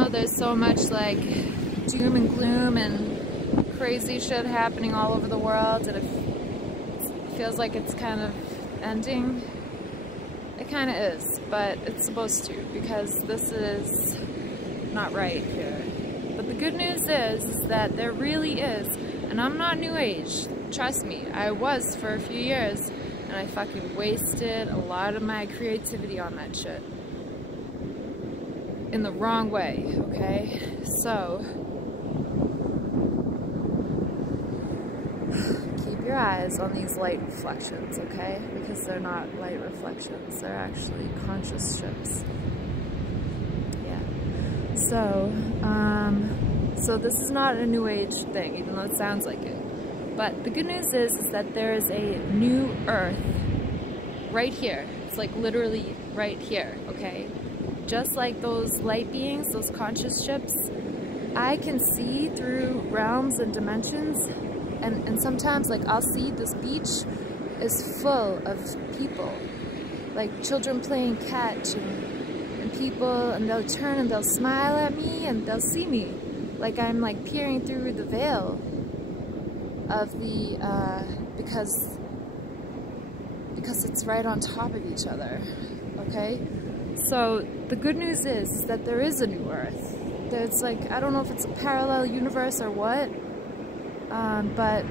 know there's so much like doom and gloom and crazy shit happening all over the world, and it feels like it's kind of ending. It kind of is, but it's supposed to, because this is not right here. But the good news is that there really is, and I'm not new age, trust me, I was for a few years, and I fucking wasted a lot of my creativity on that shit. In the wrong way, okay? So, keep your eyes on these light reflections, okay? Because they're not light reflections, they're actually conscious ships. Yeah. So this is not a new age thing, even though it sounds like it. But the good news is that there is a new Earth right here. It's like literally right here, okay? Just like those light beings, those conscious ships, I can see through realms and dimensions, and sometimes like I'll see this beach is full of people, like children playing catch and people, and they'll turn and they'll smile at me and they'll see me like I'm like peering through the veil of the because it's right on top of each other, okay? So the good news is that there is a new Earth. It's like, I don't know if it's a parallel universe or what, but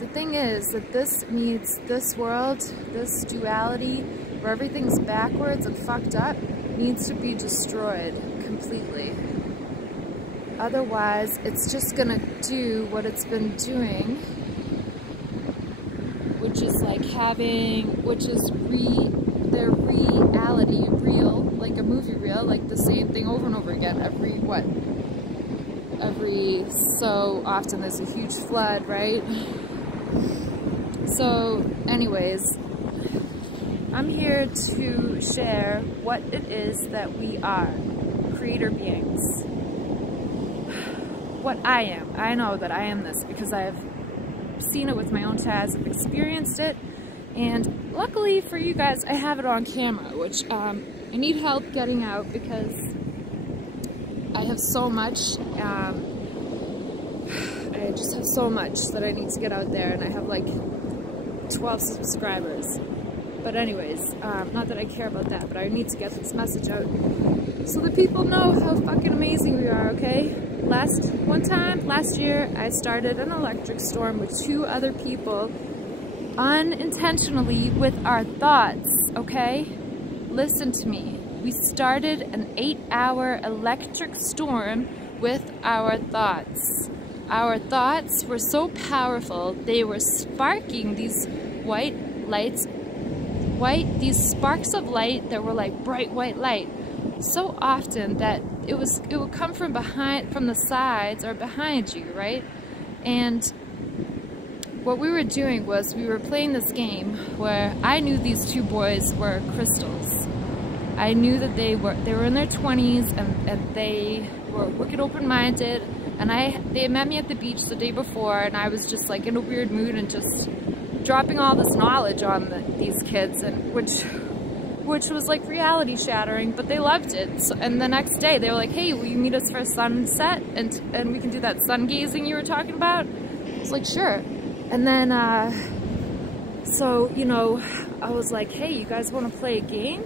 the thing is that this world, this duality, where everything's backwards and fucked up, needs to be destroyed completely. Otherwise, it's just gonna do what it's been doing, which is like their reality, real, like a movie reel, like the same thing over and over again every so often. There's a huge flood, right? So anyways, I'm here to share what it is that we are, creator beings. What I am. I know that I am this because I have seen it with my own eyes, I've experienced it, and luckily for you guys, I have it on camera, which I need help getting out because I have so much, I just have so much that I need to get out there, and I have like 12 subscribers. But anyways, not that I care about that, but I need to get this message out so that people know how fucking amazing we are, okay? Last year, I started an electric storm with 2 other people unintentionally with our thoughts, okay? Listen to me. We started an 8-hour electric storm with our thoughts. Our thoughts were so powerful, they were sparking these white lights, these sparks of light that were like bright white light, so often that it would come from the sides or behind you, right? And what we were doing was we were playing this game where I knew these 2 boys were crystals. I knew that they were in their 20s and they were wicked open-minded, and they met me at the beach the day before, and I was just like in a weird mood and just dropping all this knowledge on these kids, and which was like reality shattering, but they loved it. So, and the next day they were like, hey, will you meet us for a sunset and we can do that sun gazing you were talking about? I was like, sure. And then so, you know, I was like, hey, you guys want to play a game?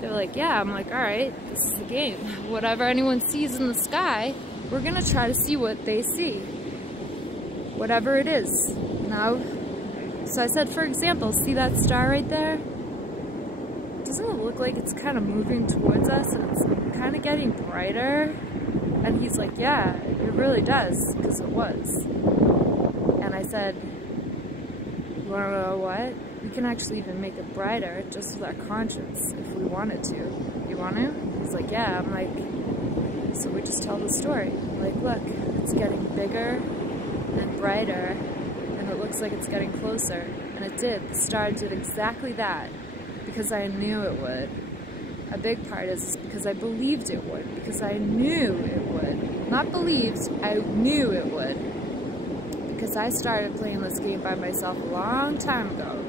They're like, yeah. I'm like, all right, this is the game. Whatever anyone sees in the sky, we're gonna try to see what they see, whatever it is. Now, so I said, for example, see that star right there? Doesn't it look like it's kind of moving towards us and it's kind of getting brighter? And he's like, yeah, it really does, because it was. And I said, you want to know what? We can actually even make it brighter just with our conscience if we wanted to. You want to? He's like, yeah. I'm like, so we just tell the story. Like, look, it's getting bigger and brighter, and it looks like it's getting closer. And it did. The star did exactly that. Because I knew it would. A big part is because I believed it would. Because I knew it would. Not believed, I knew it would. Because I started playing this game by myself a long time ago.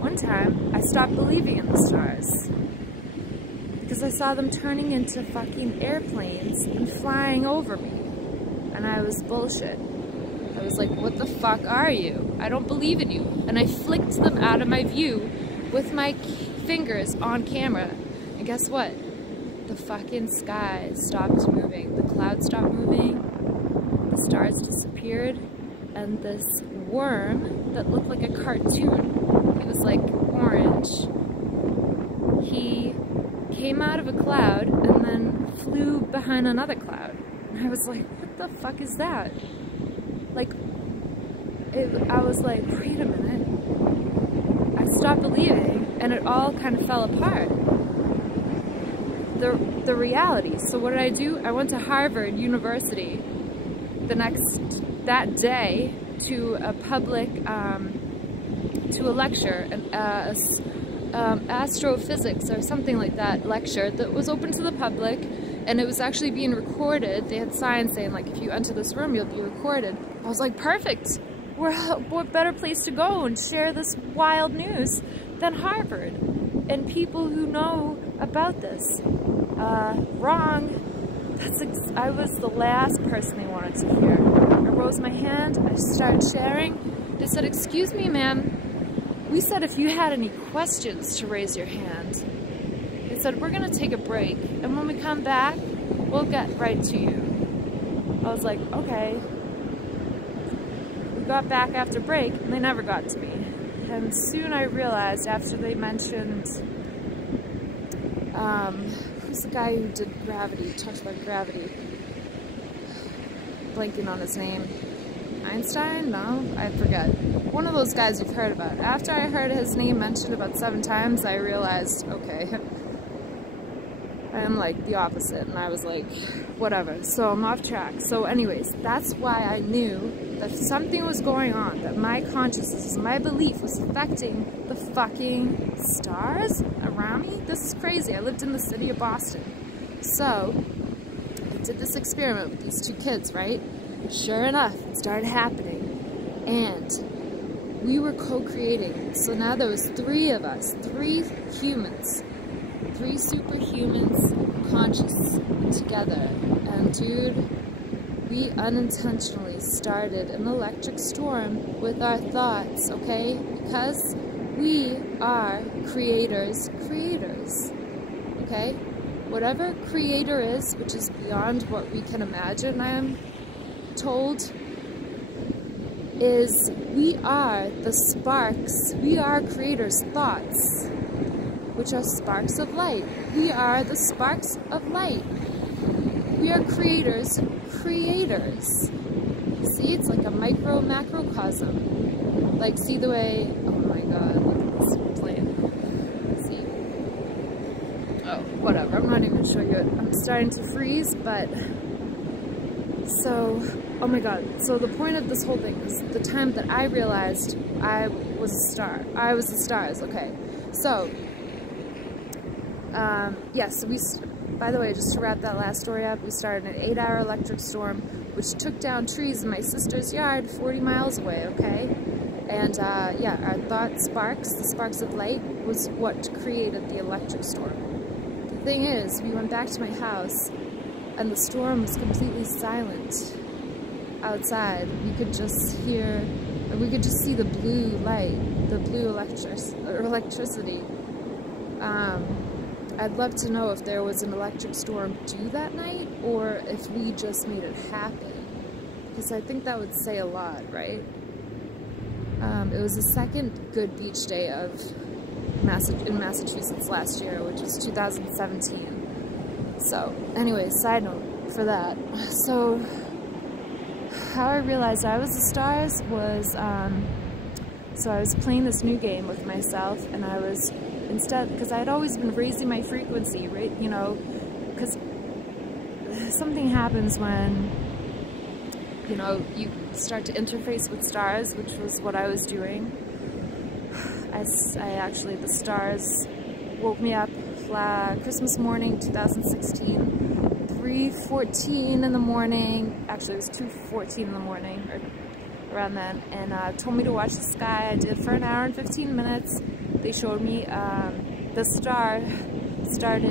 One time, I stopped believing in the stars. because I saw them turning into fucking airplanes and flying over me. And I was bullshit. I was like, what the fuck are you? I don't believe in you. And I flicked them out of my view with my fingers on camera. And guess what? The fucking sky stopped moving. The clouds stopped moving. The stars disappeared. And this worm that looked like a cartoon, he was like orange, he came out of a cloud and then flew behind another cloud. And I was like, what the fuck is that? Like, I was like, wait a minute. I stopped believing, and it all kind of fell apart. The reality. So what did I do? I went to Harvard University that day to a public, to a lecture, astrophysics or something like that lecture that was open to the public, and it was actually being recorded. They had signs saying like, if you enter this room, you'll be recorded. I was like, perfect. What better place to go and share this wild news than Harvard and people who know about this. Wrong. I was the last person they wanted to hear. I rose my hand, I started sharing. They said, excuse me, ma'am. We said if you had any questions to raise your hand. They said, we're gonna take a break, and when we come back, we'll get right to you. I was like, okay. We got back after break, and they never got to me. And soon I realized, after they mentioned, who's the guy who did Gravity, talked about gravity? Blanking on his name. Einstein? No? I forget. One of those guys you've heard about. After I heard his name mentioned about 7 times, I realized, okay, I'm like the opposite, and I was like, whatever. So I'm off track. So anyways, that's why I knew that something was going on, that my consciousness, my belief was affecting the fucking stars around me. This is crazy. I lived in the city of Boston. So I did this experiment with these 2 kids, right? Sure enough, it started happening. And we were co-creating. So now there was 3 of us, 3 humans, 3 superhumans conscious together. And dude, we unintentionally started an electric storm with our thoughts, okay? Because we are creators, okay? Whatever creator is, which is beyond what we can imagine, I am told, is we are the sparks, we are creators' thoughts, which are sparks of light. We are the sparks of light. We are creators. See, it's like a macrocosm. Like, see the way, oh my god, look at this plane. See? Oh, whatever, I'm not even gonna show you it. I'm starting to freeze, but, so, oh my god. So the point of this whole thing is the time that I realized I was a star. I was the stars, okay. So, yes, by the way, just to wrap that last story up, we started an 8-hour electric storm, which took down trees in my sister's yard 40 miles away, okay? And, yeah, our thought sparks, the sparks of light, was what created the electric storm. The thing is, we went back to my house, and the storm was completely silent outside. We could just hear, or we could just see the blue light, the blue electricity. I'd love to know if there was an electric storm due that night, or if we just made it happen. Because I think that would say a lot, right? It was the second good beach day in Massachusetts last year, which was 2017. So, anyway, side note for that. So, how I realized I was the stars was, so I was playing this new game with myself, and I was, instead, because I had always been raising my frequency, right, you know, because something happens when, you know, you start to interface with stars, which was what I was doing. I actually, the stars woke me up Christmas morning, 2016, 3:14 in the morning, actually it was 2:14 in the morning, or around then, and told me to watch the sky. I did for an hour and 15 minutes. They showed me the turned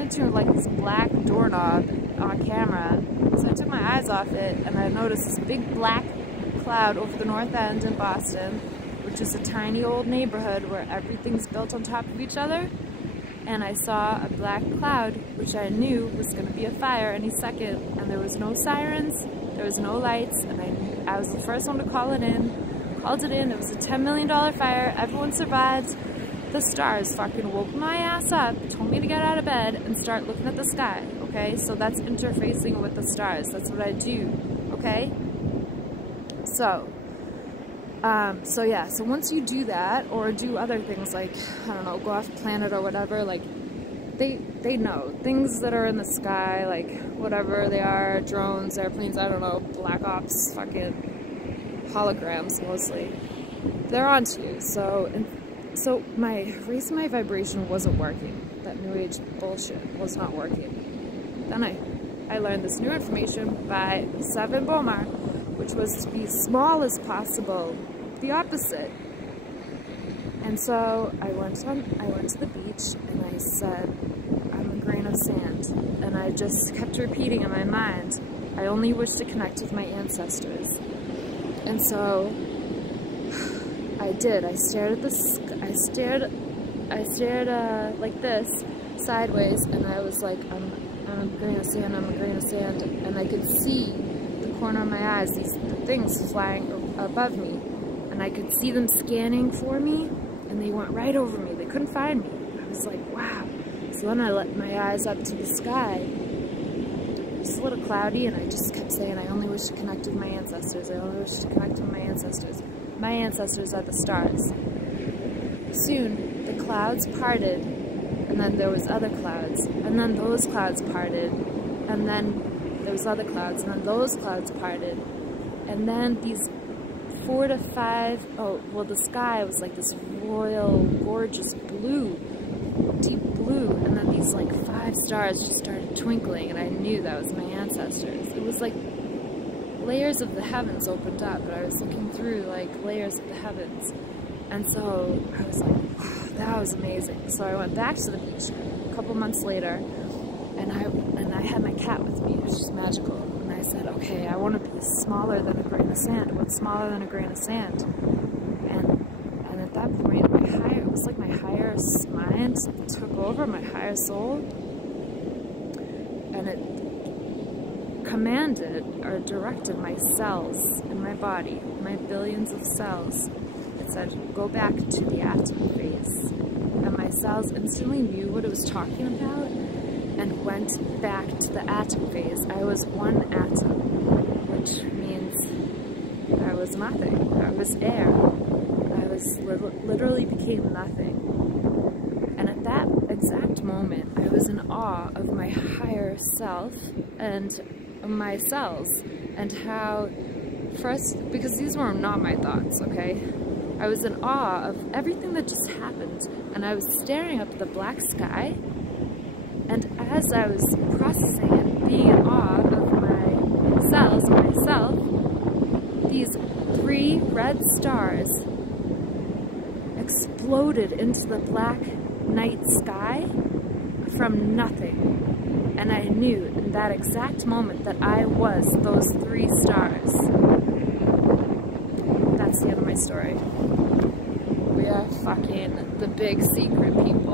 into like this black doorknob on camera. So I took my eyes off it and I noticed this big black cloud over the North End in Boston, which is a tiny old neighborhood where everything's built on top of each other. And I saw a black cloud, which I knew was going to be a fire any second, and there was no sirens, there was no lights, and I was the first one to call it in. Called it in, it was a $10 million fire, everyone survived. The stars fucking woke my ass up, told me to get out of bed and start looking at the sky, okay? So that's interfacing with the stars, that's what I do, okay? So so once you do that, or do other things like, I don't know, go off planet or whatever, like, they know. Things that are in the sky, like, whatever they are, drones, airplanes, I don't know, black ops, fucking holograms mostly, they're onto you. So raising my vibration wasn't working. That New Age bullshit was not working. Then I learned this new information by Seven Bomar, which was to be small as possible, the opposite. And so I went to the beach and I said, I'm a grain of sand. And I just kept repeating in my mind, I only wish to connect with my ancestors. And so I did. I stared at the sky. I stared like this, sideways, and I was like, I'm a grain of sand, I'm a grain of sand. And I could see the corner of my eyes, the things flying above me. And I could see them scanning for me, and they went right over me. They couldn't find me. I was like, wow. So then I let my eyes up to the sky. It was a little cloudy, and I just kept saying, I only wish to connect with my ancestors. I only wish to connect with my ancestors. My ancestors are the stars. Soon, the clouds parted, and then there was other clouds, and then those clouds parted, and then there was other clouds, and then those clouds parted, and then these 4 to 5, the sky was like this royal, gorgeous blue, deep blue, and then these like 5 stars just started twinkling, and I knew that was my ancestors. It was like layers of the heavens opened up, but I was looking through like layers of the heavens, and so I was like, wow, that was amazing. So I went back to the beach a couple months later, and I had my cat with me, which is magical. And I said, okay, I want to be smaller than a grain of sand. What's smaller than a grain of sand? And at that point, it was like my higher mind took over, my higher soul, and it commanded or directed my cells in my body, my billions of cells. It said, go back to the atom phase. And my cells instantly knew what it was talking about and went back to the atom phase. I was one atom, which means I was nothing. I was air. I was literally became nothing. And at that exact moment, I was in awe of my higher self and my cells, and how first, because these were not my thoughts, okay? I was in awe of everything that just happened, and I was staring up at the black sky, and as I was processing and being in awe of my cells and myself, these 3 red stars exploded into the black night sky from nothing. And I knew in that exact moment that I was those 3 stars. That's the end of my story. We are fucking the big secret people.